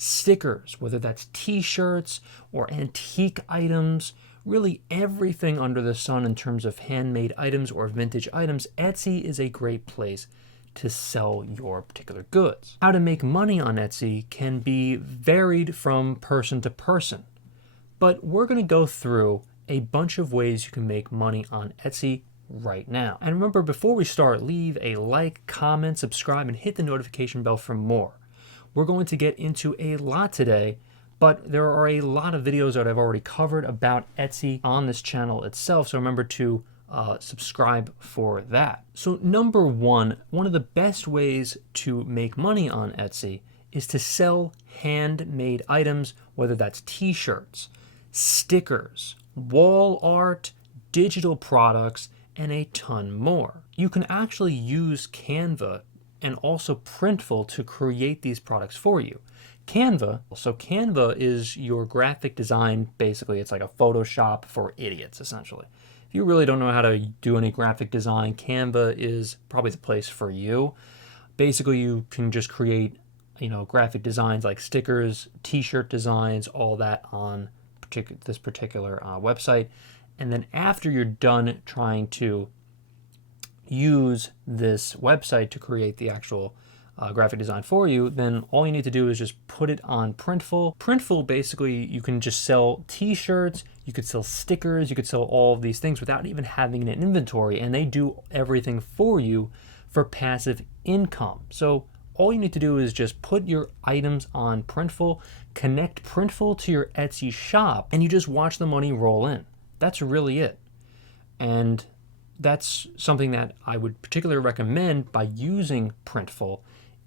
stickers, whether that's t-shirts or antique items, really everything under the sun in terms of handmade items or vintage items. Etsy is a great place to sell your particular goods. How to make money on Etsy can be varied from person to person, but we're going to go through a bunch of ways you can make money on Etsy right now. And remember, before we start, leave a like, comment, subscribe, and hit the notification bell for more. We're going to get into a lot today, but there are a lot of videos that I've already covered about Etsy on this channel itself, so remember to subscribe for that. So number one of the best ways to make money on Etsy is to sell handmade items, whether that's t-shirts, stickers, wall art, digital products, and a ton more. You can actually use Canva and also Printful to create these products for you. Canva is your graphic design. Basically, it's like a Photoshop for idiots, essentially. If you really don't know how to do any graphic design, Canva is probably the place for you. Basically, you can just create, graphic designs like stickers, t-shirt designs, all that on this particular website. And then after you're done trying to use this website to create the actual graphic design for you, then all you need to do is just put it on Printful. Printful, basically, you can just sell t-shirts, you could sell stickers, you could sell all of these things without even having an inventory, and they do everything for you for passive income. So all you need to do is just put your items on Printful, connect Printful to your Etsy shop, and you just watch the money roll in. That's really it. And that's something that I would particularly recommend by using Printful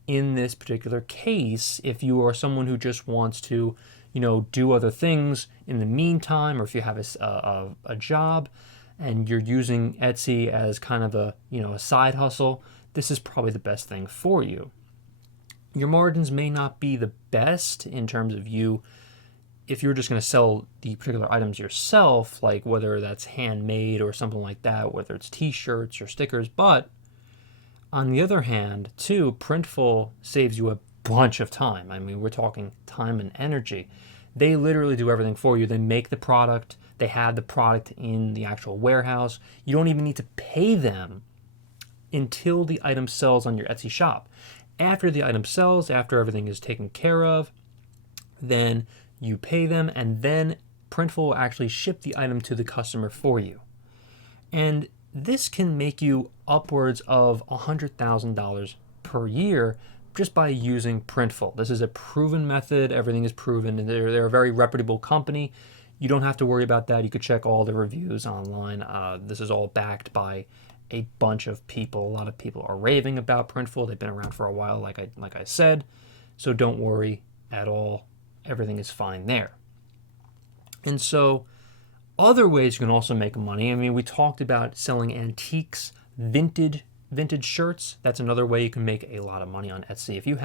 in this particular case. If you are someone who just wants to, do other things in the meantime, or if you have a job and you're using Etsy as kind of a side hustle, this is probably the best thing for you. Your margins may not be the best in terms of if you're just going to sell the particular items yourself, like whether that's handmade or something like that, whether it's t-shirts or stickers. But on the other hand, too, Printful saves you a bunch of time. I mean, we're talking time and energy. They literally do everything for you. They make the product. They have the product in the actual warehouse. You don't even need to pay them until the item sells on your Etsy shop. After the item sells, after everything is taken care of, then you pay them, and then Printful will actually ship the item to the customer for you. And this can make you upwards of $100,000 per year just by using Printful. This is a proven method. Everything is proven, and they're a very reputable company. You don't have to worry about that. You could check all the reviews online. This is all backed by a bunch of people. A lot of people are raving about Printful. They've been around for a while, like I said. So don't worry at all. Everything is fine there. And so other ways you can also make money. I mean, we talked about selling antiques, vintage shirts. That's another way you can make a lot of money on Etsy. If you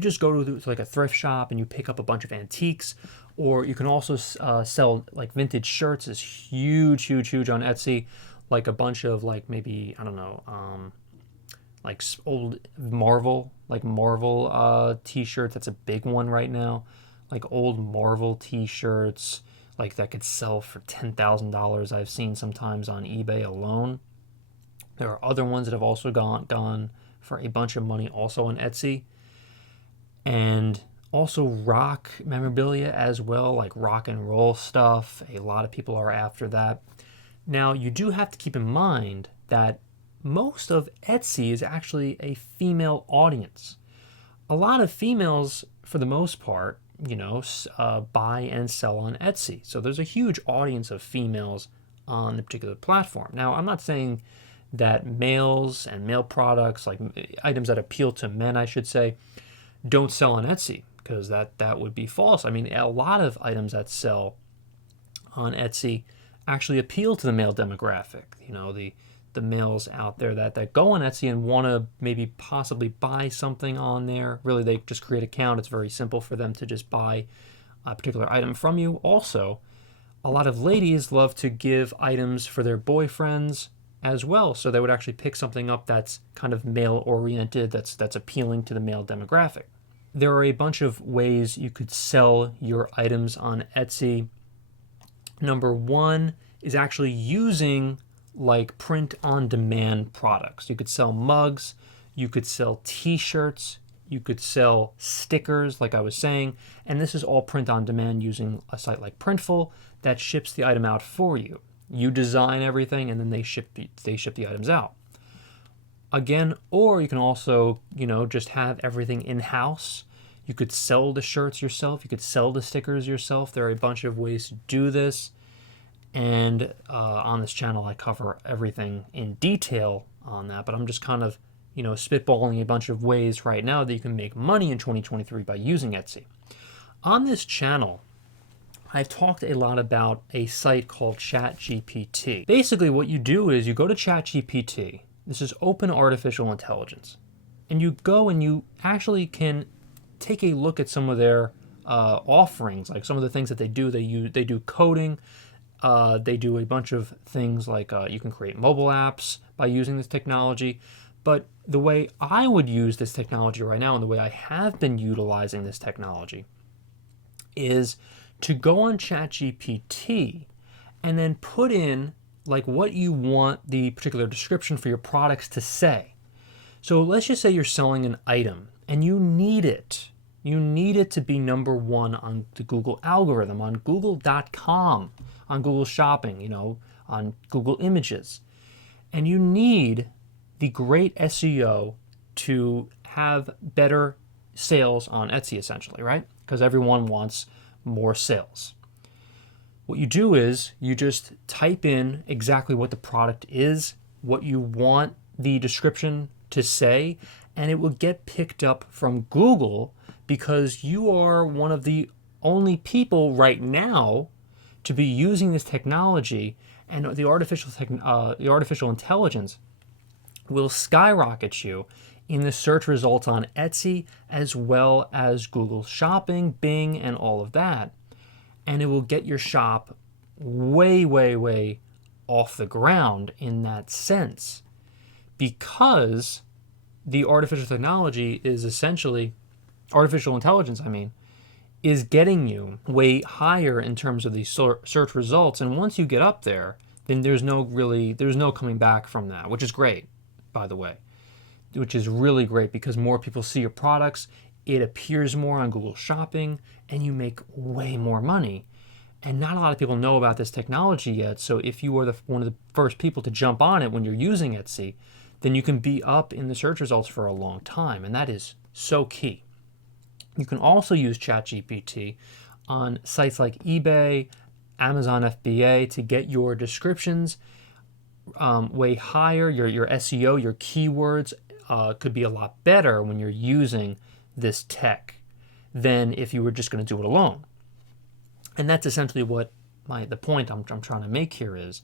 just go to like a thrift shop and you pick up a bunch of antiques, or you can also sell like vintage shirts is huge on Etsy. Like a bunch of like maybe, I don't know, like old Marvel t-shirts. That's a big one right now. Like old Marvel t-shirts, like that could sell for $10,000. I've seen sometimes on eBay alone. There are other ones that have also gone for a bunch of money also on Etsy. And also rock memorabilia as well, like rock and roll stuff. A lot of people are after that. Now, you do have to keep in mind that most of Etsy is actually a female audience. A lot of females, for the most part, buy and sell on Etsy. So there's a huge audience of females on the particular platform. Now, I'm not saying that males and male products, like items that appeal to men, I should say, don't sell on Etsy, because that would be false. I mean, a lot of items that sell on Etsy actually appeal to the male demographic. The males out there that go on Etsy and want to maybe possibly buy something on there. Really, they just create an account. It's very simple for them to just buy a particular item from you. Also, a lot of ladies love to give items for their boyfriends as well. So they would actually pick something up that's kind of male oriented, that's appealing to the male demographic. there are a bunch of ways you could sell your items on Etsy. Number one is actually using like print-on-demand products. You could sell mugs, you could sell t-shirts, you could sell stickers, like I was saying, and this is all print-on-demand using a site like Printful that ships the item out for you. You design everything, and then they ship the items out. Again, or you can also, just have everything in-house. You could sell the shirts yourself. You could sell the stickers yourself. There are a bunch of ways to do this. And on this channel, I cover everything in detail on that. But I'm just kind of, spitballing a bunch of ways right now that you can make money in 2023 by using Etsy. On this channel, I've talked a lot about a site called ChatGPT. Basically, what you do is you go to ChatGPT. This is open artificial intelligence. And you go and you actually can take a look at some of their offerings, like some of the things that they do. They do coding. They do a bunch of things like you can create mobile apps by using this technology. But the way I would use this technology right now, and the way I have been utilizing this technology, is to go on ChatGPT and then put in like what you want the particular description for your products to say. So let's just say you're selling an item and you need it. You need it to be number one on the Google algorithm, on Google.com, on Google Shopping, on Google Images. And you need the great SEO to have better sales on Etsy, essentially, right? Because everyone wants more sales. What you do is you just type in exactly what the product is, what you want the description to say, and it will get picked up from Google because you are one of the only people right now to be using this technology, and the artificial intelligence will skyrocket you in the search results on Etsy as well as Google Shopping, Bing, and all of that. And it will get your shop way, way, way off the ground in that sense, because the artificial intelligence, is getting you way higher in terms of the search results. And once you get up there, then there's no coming back from that, which is great, by the way, which is really great because more people see your products, it appears more on Google Shopping, and you make way more money. And not a lot of people know about this technology yet. So if you are one of the first people to jump on it when you're using Etsy, then you can be up in the search results for a long time. And that is so key. You can also use ChatGPT on sites like eBay, Amazon FBA to get your descriptions way higher. Your SEO, your keywords could be a lot better when you're using this tech than if you were just going to do it alone. And that's essentially what the point I'm trying to make here is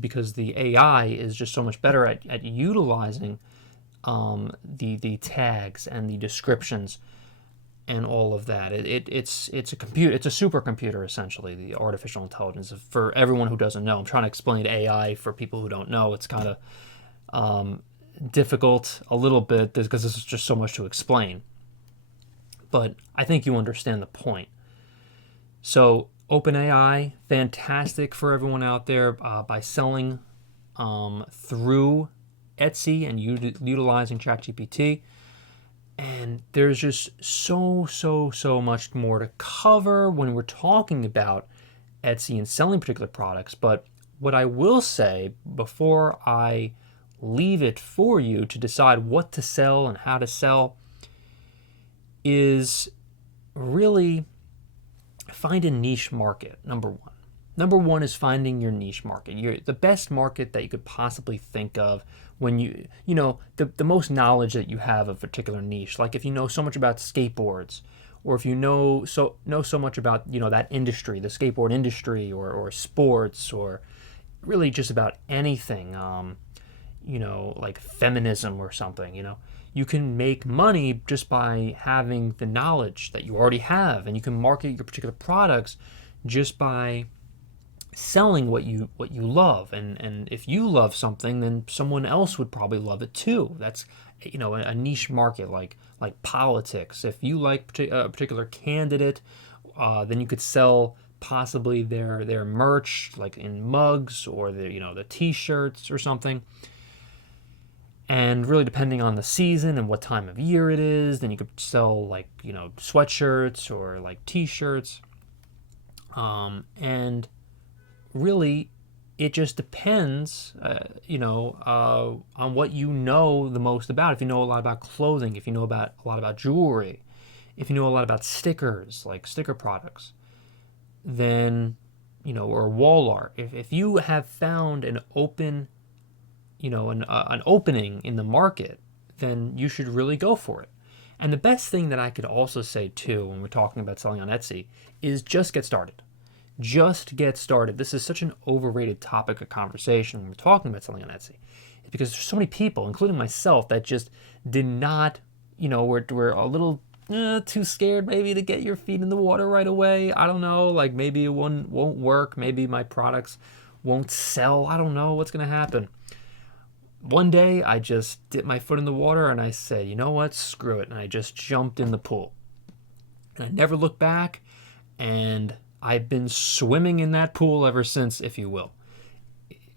because the AI is just so much better at utilizing the tags and the descriptions and all of that. It's a computer. It's a supercomputer, essentially, the artificial intelligence. For everyone who doesn't know, I'm trying to explain AI for people who don't know. It's kind of difficult a little bit because there's just so much to explain. But I think you understand the point. So OpenAI, fantastic for everyone out there by selling through Etsy and utilizing ChatGPT. And there's just so much more to cover when we're talking about Etsy and selling particular products. But what I will say before I leave it for you to decide what to sell and how to sell is really find a niche market, number one. Number one is finding your niche market. The best market that you could possibly think of when the most knowledge that you have of a particular niche. Like if you know so much about skateboards, or if you know so much about, that industry, the skateboard industry, or sports, or really just about anything, like feminism or something, you can make money just by having the knowledge that you already have, and you can market your particular products just by selling what you love. And if you love something, then someone else would probably love it too. That's a niche market like politics. If you like a particular candidate, then you could sell possibly their merch, like in mugs or the T-shirts or something. And really, depending on the season and what time of year it is, then you could sell like sweatshirts or like T-shirts. And really, it just depends, on what you know the most about. If you know a lot about clothing, if you know a lot about jewelry, if you know a lot about stickers, like sticker products, then, or wall art. If you have found an open, an opening in the market, then you should really go for it. And the best thing that I could also say too, when we're talking about selling on Etsy, is just get started. Just get started. This is such an overrated topic of conversation when we're talking about selling on Etsy, because there's so many people, including myself, that just did not, we're a little too scared maybe to get your feet in the water right away. I don't know, like maybe it won't work. Maybe my products won't sell. I don't know what's going to happen. One day I just dipped my foot in the water and I said, you know what, screw it. And I just jumped in the pool. And I never looked back, and I've been swimming in that pool ever since, if you will.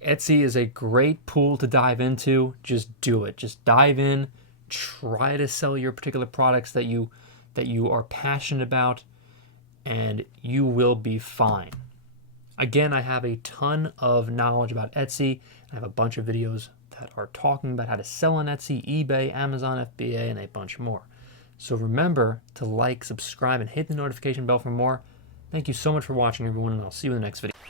Etsy is a great pool to dive into. Just do it. Just dive in. Try to sell your particular products that you are passionate about, and you will be fine. Again, I have a ton of knowledge about Etsy. I have a bunch of videos that are talking about how to sell on Etsy, eBay, Amazon, FBA, and a bunch more. So remember to like, subscribe, and hit the notification bell for more. Thank you so much for watching, everyone, and I'll see you in the next video.